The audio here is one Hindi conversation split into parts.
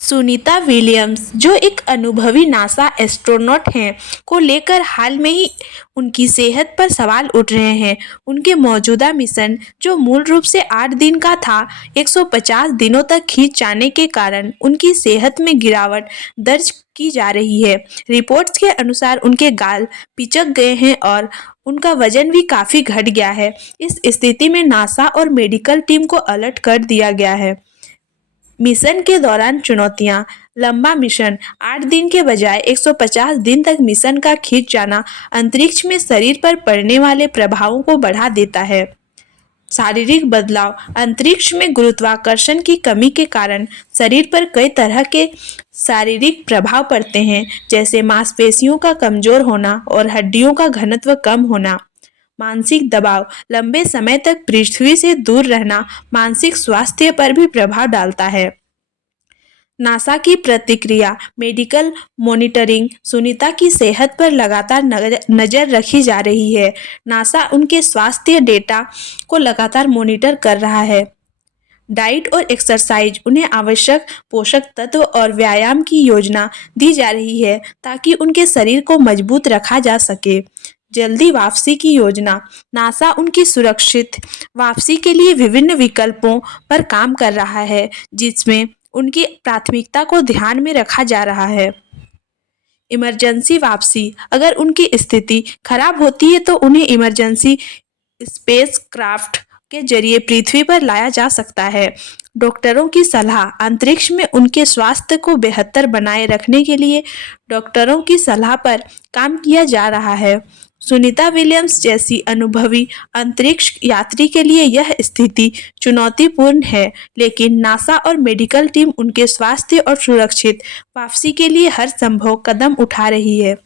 सुनीता विलियम्स, जो एक अनुभवी नासा एस्ट्रोनॉट हैं, को लेकर हाल में ही उनकी सेहत पर सवाल उठ रहे हैं। उनके मौजूदा मिशन, जो मूल रूप से 8 दिन का था, 150 दिनों तक खींच जाने के कारण उनकी सेहत में गिरावट दर्ज की जा रही है। रिपोर्ट्स के अनुसार उनके गाल पिचक गए हैं और उनका वजन भी काफी घट गया है। इस स्थिति में नासा और मेडिकल टीम को अलर्ट कर दिया गया है। मिशन के दौरान चुनौतियां। लंबा मिशन, 8 दिन के बजाय 150 दिन तक मिशन का खींच जाना अंतरिक्ष में शरीर पर पड़ने वाले प्रभावों को बढ़ा देता है। शारीरिक बदलाव। अंतरिक्ष में गुरुत्वाकर्षण की कमी के कारण शरीर पर कई तरह के शारीरिक प्रभाव पड़ते हैं, जैसे मांसपेशियों का कमजोर होना और हड्डियों का घनत्व कम होना। मानसिक दबाव। लंबे समय तक पृथ्वी से दूर रहना मानसिक स्वास्थ्य पर भी प्रभाव डालता है। नासा की प्रतिक्रिया। Medical monitoring. सुनीता की सेहत पर लगातार नजर रखी जा रही है। नासा उनके स्वास्थ्य डेटा को लगातार मॉनिटर कर रहा है। डाइट और एक्सरसाइज। उन्हें आवश्यक पोषक तत्व और व्यायाम की योजना दी जा रही है ताकि उनके शरीर को मजबूत रखा जा सके। जल्दी वापसी की योजना। नासा उनकी सुरक्षित वापसी के लिए विभिन्न विकल्पों पर काम कर रहा है, जिसमें उनकी प्राथमिकता को ध्यान में रखा जा रहा है। इमरजेंसी वापसी। अगर उनकी स्थिति खराब होती है तो उन्हें इमरजेंसी स्पेसक्राफ्ट के जरिए पृथ्वी पर लाया जा सकता है। डॉक्टरों की सलाह। अंतरिक्ष में उनके स्वास्थ्य को बेहतर बनाए रखने के लिए डॉक्टरों की सलाह पर काम किया जा रहा है। सुनीता विलियम्स जैसी अनुभवी अंतरिक्ष यात्री के लिए यह स्थिति चुनौतीपूर्ण है, लेकिन नासा और मेडिकल टीम उनके स्वास्थ्य और सुरक्षित वापसी के लिए हर संभव कदम उठा रही है।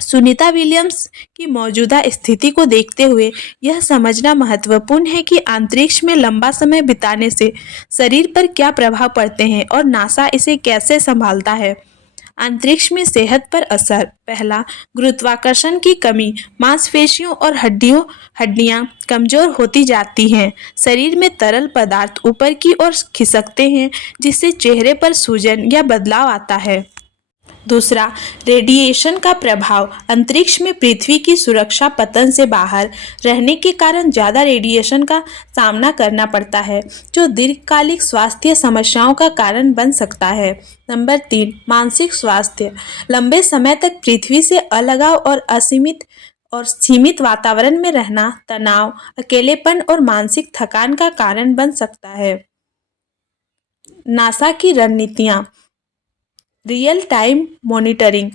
सुनीता विलियम्स की मौजूदा स्थिति को देखते हुए यह समझना महत्वपूर्ण है कि अंतरिक्ष में लंबा समय बिताने से शरीर पर क्या प्रभाव पड़ते हैं और नासा इसे कैसे संभालता है। अंतरिक्ष में सेहत पर असर। पहला, गुरुत्वाकर्षण की कमी। मांसपेशियों और हड्डियां कमजोर होती जाती हैं। शरीर में तरल पदार्थ ऊपर की ओर खिसकते हैं, जिससे चेहरे पर सूजन या बदलाव आता है। दूसरा, रेडिएशन का प्रभाव। अंतरिक्ष में पृथ्वी की सुरक्षा पतन से बाहर रहने के कारण ज़्यादा रेडिएशन का सामना करना पड़ता है, जो दीर्घकालिक स्वास्थ्य समस्याओं का कारण बन सकता है। नंबर 3, मानसिक स्वास्थ्य। लंबे समय तक पृथ्वी से अलगाव और सीमित वातावरण में रहना तनाव, अकेलेपन और मानसिक थकान का कारण बन सकता है। नासा की रणनीतियाँ। Real time monitoring.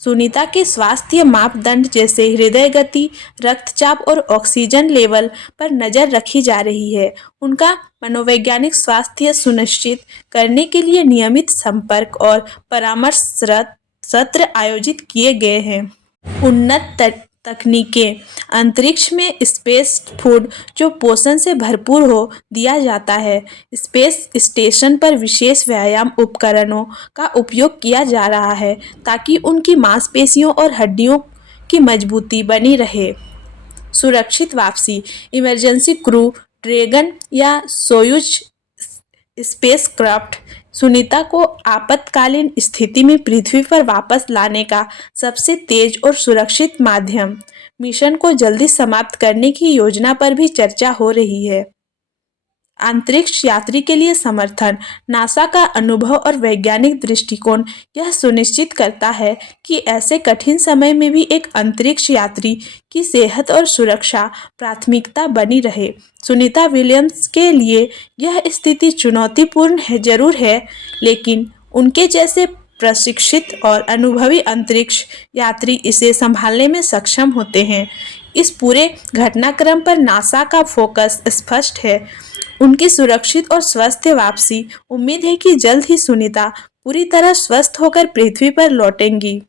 सुनीता के स्वास्थ्य मापदंड जैसे हृदय गति, रक्तचाप और ऑक्सीजन लेवल पर नजर रखी जा रही है। उनका मनोवैज्ञानिक स्वास्थ्य सुनिश्चित करने के लिए नियमित संपर्क और परामर्श सत्र आयोजित किए गए हैं। उन्नत तकनीकें। अंतरिक्ष में स्पेस फूड, जो पोषण से भरपूर हो, दिया जाता है। स्पेस स्टेशन पर विशेष व्यायाम उपकरणों का उपयोग किया जा रहा है ताकि उनकी मांसपेशियों और हड्डियों की मजबूती बनी रहे। सुरक्षित वापसी। इमरजेंसी क्रू ड्रैगन या सोयूज स्पेसक्राफ्ट सुनीता को आपातकालीन स्थिति में पृथ्वी पर वापस लाने का सबसे तेज और सुरक्षित माध्यम। मिशन को जल्दी समाप्त करने की योजना पर भी चर्चा हो रही है। अंतरिक्ष यात्री के लिए समर्थन। नासा का अनुभव और वैज्ञानिक दृष्टिकोण यह सुनिश्चित करता है कि ऐसे कठिन समय में भी एक अंतरिक्ष यात्री की सेहत और सुरक्षा प्राथमिकता बनी रहे। सुनीता विलियम्स के लिए यह स्थिति चुनौतीपूर्ण जरूर है, लेकिन उनके जैसे प्रशिक्षित और अनुभवी अंतरिक्ष यात्री इसे संभालने में सक्षम होते हैं। इस पूरे घटनाक्रम पर नासा का फोकस स्पष्ट है, उनकी सुरक्षित और स्वस्थ वापसी। उम्मीद है कि जल्द ही सुनीता पूरी तरह स्वस्थ होकर पृथ्वी पर लौटेंगी।